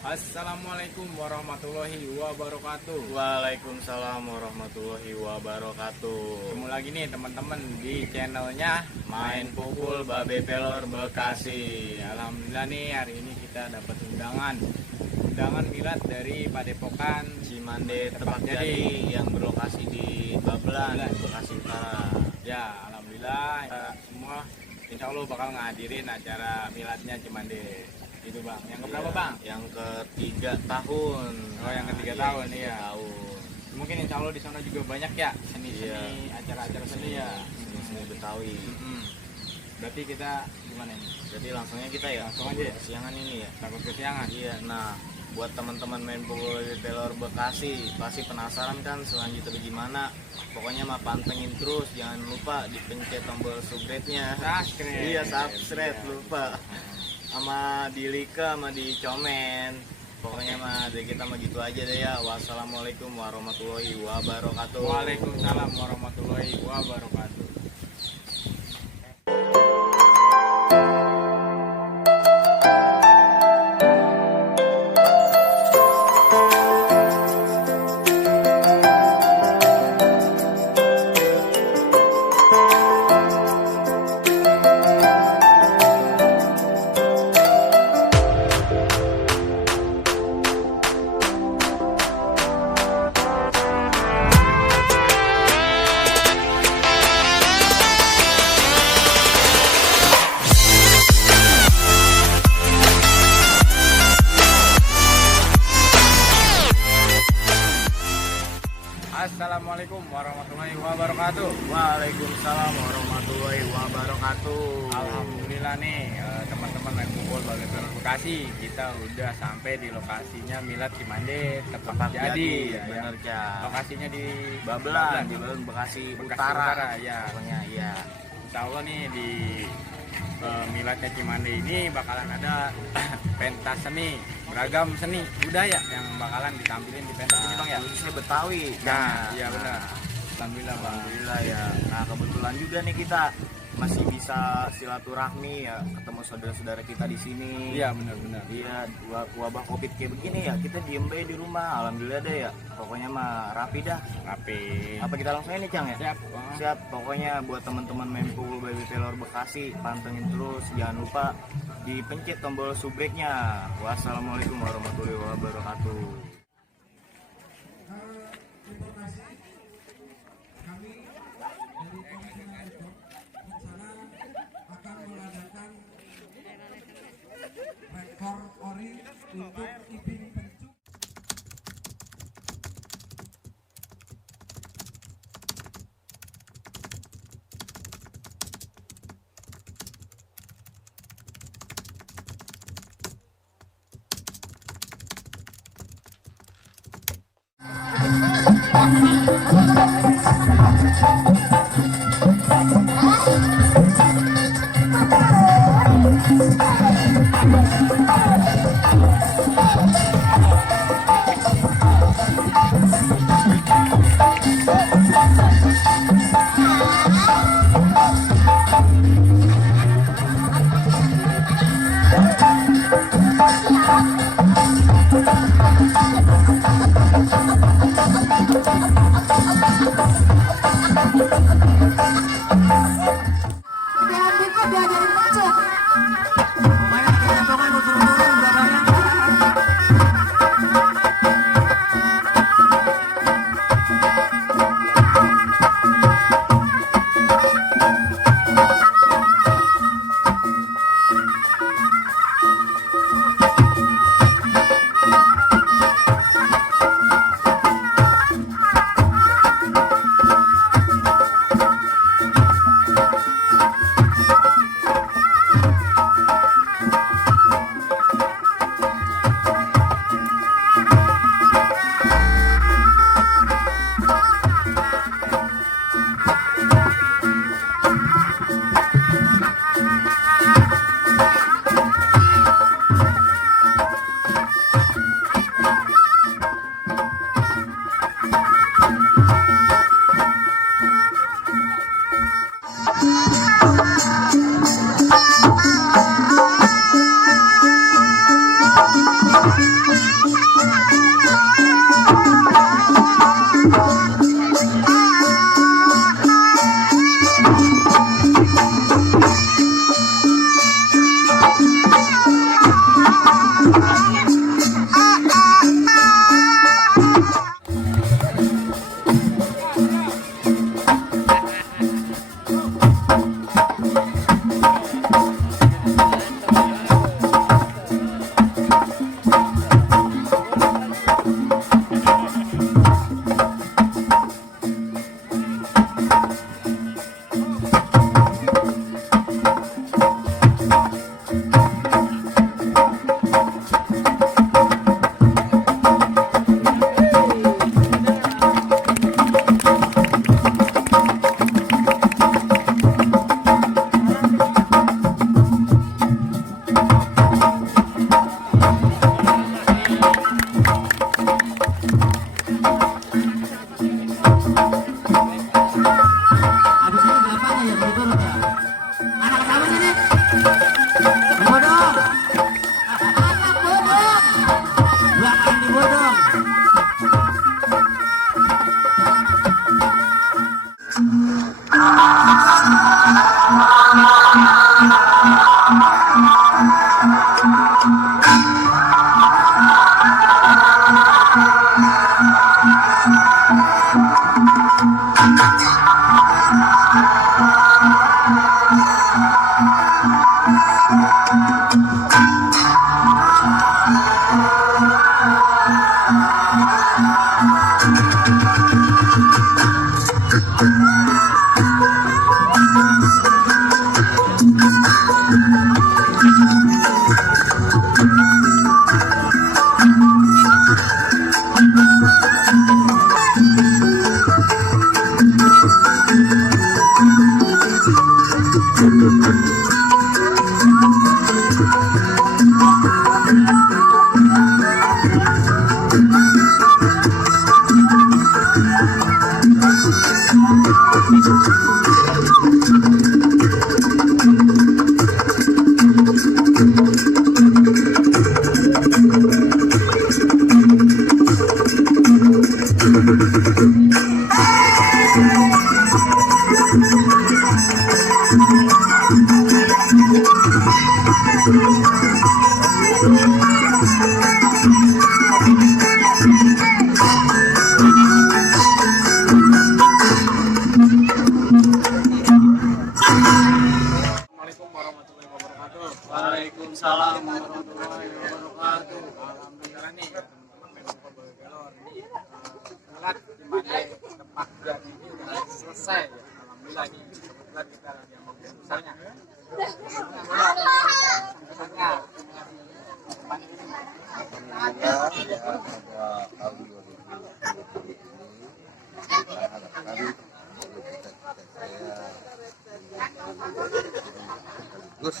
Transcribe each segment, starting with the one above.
Assalamualaikum warahmatullahi wabarakatuh. Waalaikumsalam warahmatullahi wabarakatuh. Ketemu lagi nih teman-teman di channelnya Main Pukul Babe Pelor Bekasi. Alhamdulillah nih hari ini kita dapat undangan milad dari Padepokan Cimande Tepak Jadi yang berlokasi di Babelan, Bekasi Utara. Ya, alhamdulillah semua insya Allah bakal ngadirin acara miladnya Cimande. Itu bang, yang keberapa bang? Yang ketiga tahun. Oh, yang ketiga Iya, tahun iya. tahun. Mungkin insya Allah di sana juga banyak ya seni-seni, acara-acara seni ya. Seni Betawi. Berarti kita gimana ini? Jadi langsungnya kita ya. Langsung aja ya? Kesiangan ini ya. Takut kesiangan? Iya. Nah, buat teman-teman Main Pukul Babe Pelor Bekasi pasti penasaran kan selanjutnya bagaimana. Pokoknya mah pantengin terus, jangan lupa dipencet tombol subscribe-nya. Subscribe. Iya, subscribe lupa. Sama di like sama di komen. Pokoknya mah dari kita mah gitu aja deh ya. Wassalamualaikum warahmatullahi wabarakatuh. Waalaikumsalam warahmatullahi wabarakatuh. Assalamualaikum warahmatullahi wabarakatuh. Waalaikumsalam warahmatullahi wabarakatuh. Alhamdulillah nih teman-teman Main Pukul Babe Pelor Bekasi, kita udah sampai di lokasinya milad Cimande Tepak Jadi. Ya, bener ya. ya. Lokasinya di Babelan di Babelan Bekasi Utara. Ya. Pokoknya iya. Insya Allah nih di miladnya Cimande ini bakalan ada pentas seni, beragam seni budaya yang bakalan ditampilin di pentas ini bang ya. Khususnya Betawi. Nah, iya benar. Alhamdulillah bang. Alhamdulillah ya. Nah kebetulan juga nih kita masih bisa silaturahmi ya, ketemu saudara-saudara kita di sini. Iya benar-benar. Iya, wabah covid kayak begini ya, kita diem bae di rumah. Alhamdulillah deh ya. Pokoknya mah rapi dah. Rapi. Apa kita langsung ini Cang ya? Siap. Siap. Pokoknya buat teman-teman Main Pukul Babe Pelor Bekasi, pantengin terus, jangan lupa dipencet tombol subrek-nya. Wassalamualaikum warahmatullahi wabarakatuh. Informasi kami dari Komisi Rektor rencana akan mengadakan rekor ori untuk Ibing Pencuk. Alhamdulillah ya pada tahun 2020 ini kita harapkan cita-cita saya sekaligus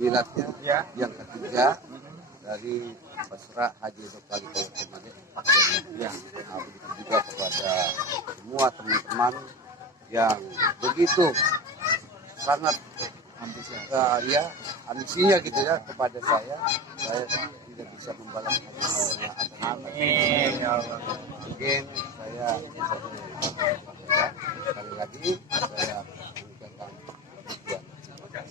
miladnya yang ketiga dari Pasra Haji Dokter Kemade Pak ya. Nah, begitu juga kepada semua teman-teman yang begitu sangat ya ambisinya gitu ya kepada saya tidak bisa membalas hati amin ya Allah. Mungkin saya bisa ya, sekali lagi saya mengucapkan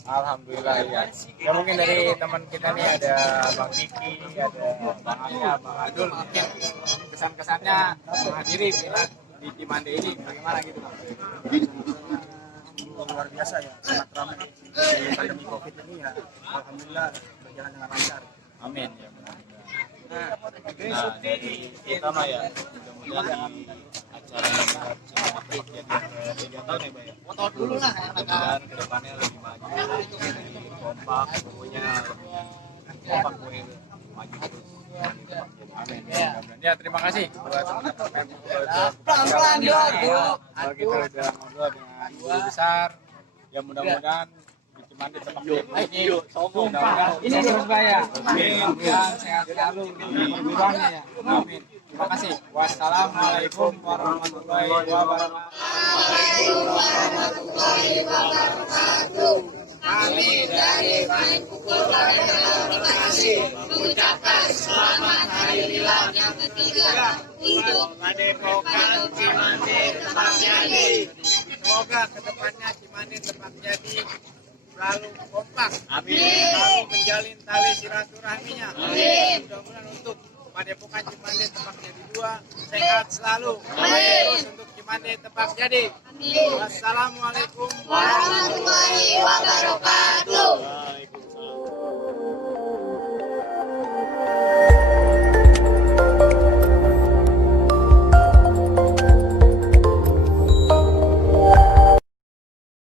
Alhamdulillah ya. Ya mungkin dari teman kita nih ada Bang Diki, ada Bang Aya, Bang Adul, mungkin kesan-kesannya menghadiri milad di Cimande ini bagaimana gitu Bang? Luar biasa ya, sangat ramai di pandemi COVID ini ya. Alhamdulillah berjalan dengan lancar. Amin ya. Nah, dari kita mah ya, mudah-mudahan di acara milad Cimande jadi ke-3 tahun ya, Pak ya. Mudah-mudahan kedepannya lebih maju, lebih kompak, pokoknya lebih kompak, pokoknya maju terus. Amin. Ya terima kasih buat teman-teman kalau kita udah ngobrol dengan guru besar. Ya mudah-mudahan di Cimande tempat ini mudah-mudahan ini ya. Amin. Sehat selalu liburannya ya. Amin. Terima kasih. Wassalamualaikum warahmatullahi wabarakatuh. Kami dari Main Pukul terima kasih mengucapkan selamat hari milad yang ketiga untuk Padepokan Cimande Tempat Jadi. Semoga kedepannya Cimande Tempat Jadi selalu kompak. Amin. Selalu menjalin tali silaturahminya. Amin. Mudah-mudahan untuk Padepokan Cimande Tempat Jadi 2 sehat selalu. Amin. Terus untuk Cimande Tempat Jadi. Amin. Wassalamualaikum warahmatullahi wabarakatuh.